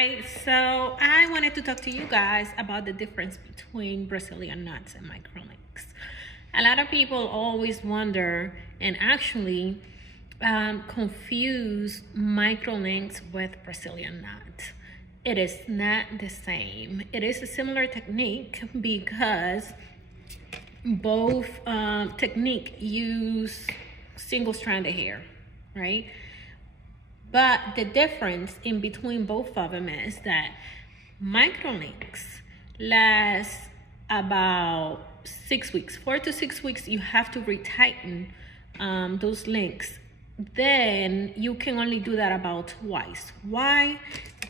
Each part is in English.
Hi, so I wanted to talk to you guys about the difference between Brazilian nuts and microlinks. A lot of people always wonder and actually confuse microlinks with Brazilian nuts. It is not the same. It is a similar technique because both technique use single-stranded hair, right? But the difference in between both of them is that microlinks last about 6 weeks, 4 to 6 weeks. You have to retighten those links. Then you can only do that about twice. Why?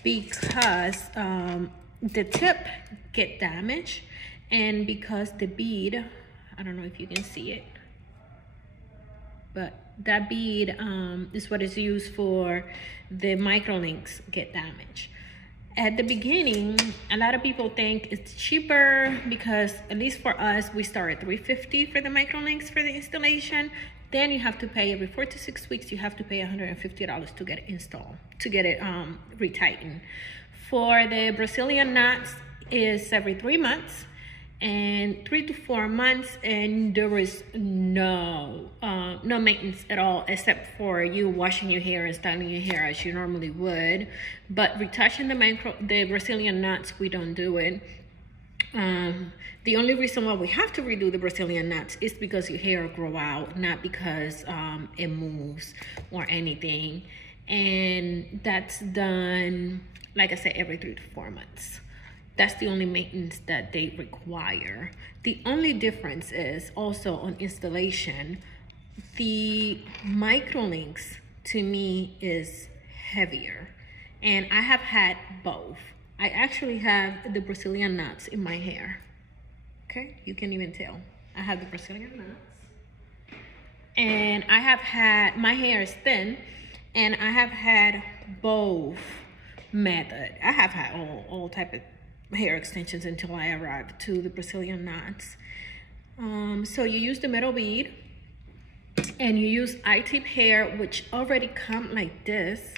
Because the tip get damaged, and because the bead, I don't know if you can see it, but that bead is what is used for the microlinks get damaged. At the beginning, a lot of people think it's cheaper because, at least for us, we start at $350 for the microlinks for the installation. Then you have to pay every 4 to 6 weeks. You have to pay $150 to get it installed, to get it retightened. For the Brazilian nuts, is every 3 months and 3 to 4 months, and there is no maintenance at all, except for you washing your hair and styling your hair as you normally would. But retouching the Brazilian nuts, we don't do it. The only reason why we have to redo the Brazilian nuts is because your hair grow out, not because it moves or anything. And that's done, like I said, every 3 to 4 months. That's the only maintenance that they require. The only difference is also on installation. The microlinks to me is heavier, and I have had both. I actually have the Brazilian nuts in my hair. Okay, you can even tell. I have the Brazilian nuts, and I have had, my hair is thin, and I have had both method. I have had all type of hair extensions until I arrived to the Brazilian nuts. So you use the metal bead, and you use I-tip hair, which already come like this.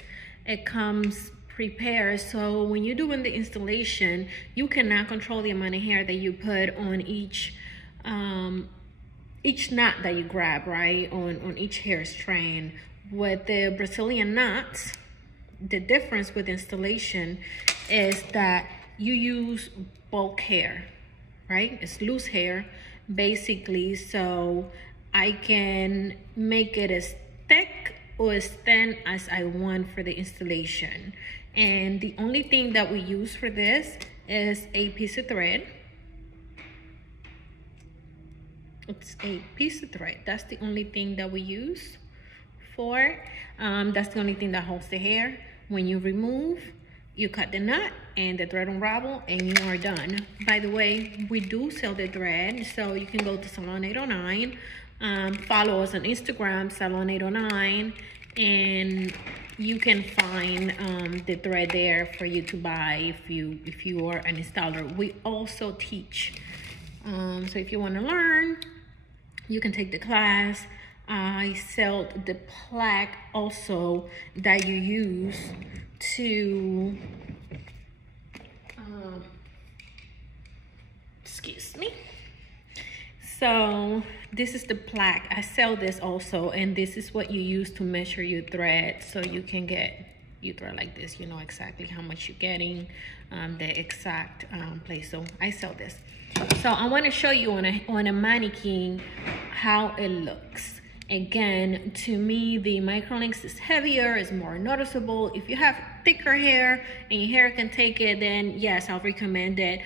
It comes prepared, so when you're doing the installation, you cannot control the amount of hair that you put on each knot that you grab, right, on each hair strand. With the Brazilian nuts, the difference with installation is that you use bulk hair, right? It's loose hair, basically, so I can make it as thick or as thin as I want for the installation. And the only thing that we use for this is a piece of thread. It's a piece of thread. That's the only thing that we use for. That's the only thing that holds the hair. When you remove, you cut the knot and the thread unravel, and you are done. By the way, we do sell the thread, so you can go to Salon 809. Follow us on Instagram, Salon 809, and you can find the thread there for you to buy if you are an installer. We also teach, so if you want to learn, you can take the class. I sell the plaque also that you use to excuse me. So this is the plaque. I sell this also, and this is what you use to measure your thread, so you can get your thread like this. You know exactly how much you're getting, the exact place. So I sell this. So I want to show you on a mannequin how it looks. Again, to me, the microlinks is heavier, is more noticeable. If you have thicker hair and your hair can take it, then yes, I'll recommend it.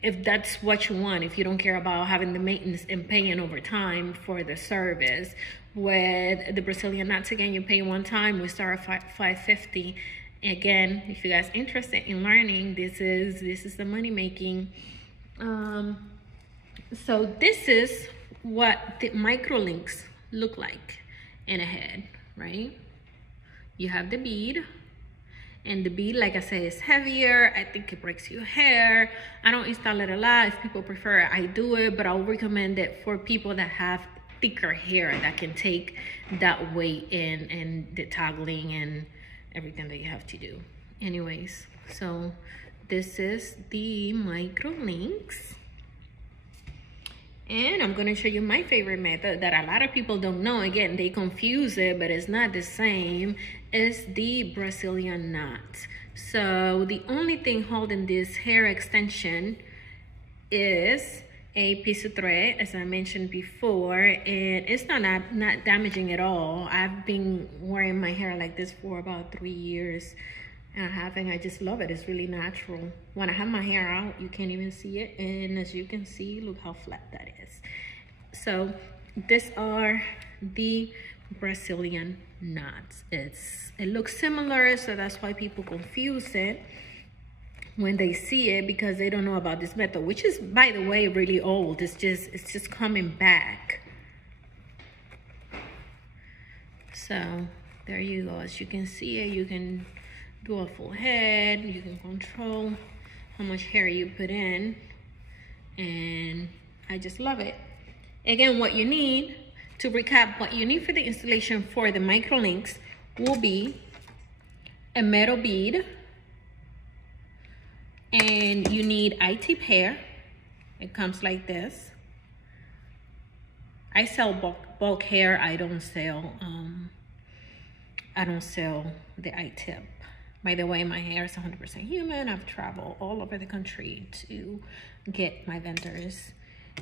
If that's what you want, if you don't care about having the maintenance and paying over time for the service. With the Brazilian nuts, again, you pay one time. We start at $550. Again, if you guys interested in learning, this is the money making. So this is what the microlinks look like in a head, right? You have the bead, and the bead, like I said, is heavier. I think it breaks your hair. I don't install it a lot. If people prefer it, I do it, but I'll recommend it for people that have thicker hair that can take that weight in and the toggling and everything that you have to do. anyways, so this is the Microlinks. And I'm gonna show you my favorite method that a lot of people don't know. Again, they confuse it, but it's not the same. It's the Brazilian knot. So the only thing holding this hair extension is a piece of thread, as I mentioned before, and it's not damaging at all. I've been wearing my hair like this for about 3 years. I just love it. It's really natural. When I have my hair out, you can't even see it, and as you can see, look how flat that is. So these are the Brazilian knots. It looks similar, so that's why people confuse it when they see it, because they don't know about this method, which is, by the way, really old. It's just coming back. So there you go. As you can see it, you can do a full head, you can control how much hair you put in, and I just love it. Again, what you need, to recap, what you need for the installation for the Microlinks will be a metal bead, and you need eye-tip hair. It comes like this. I sell bulk hair. I don't sell the eye-tip. By the way, my hair is 100% human. I've traveled all over the country to get my vendors.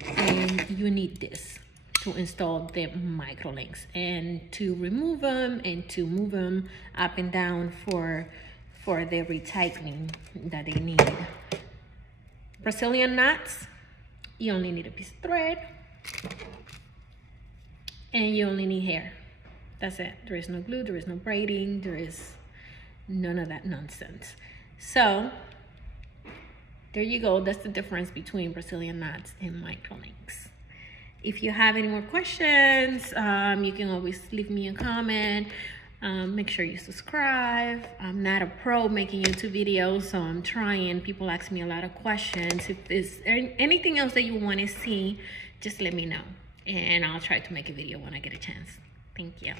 And you need this to install the Microlinks, and to remove them and to move them up and down for the retightening that they need. Brazilian knots, you only need a piece of thread, and you only need hair. That's it. There is no glue, there is no braiding, there is none of that nonsense. So there you go. That's the difference between Brazilian knots and Microlinks. If you have any more questions, you can always leave me a comment. Make sure you subscribe. I'm not a pro making YouTube videos, so I'm trying. People ask me a lot of questions. If there's anything else that you want to see, just let me know, and I'll try to make a video when I get a chance. Thank you.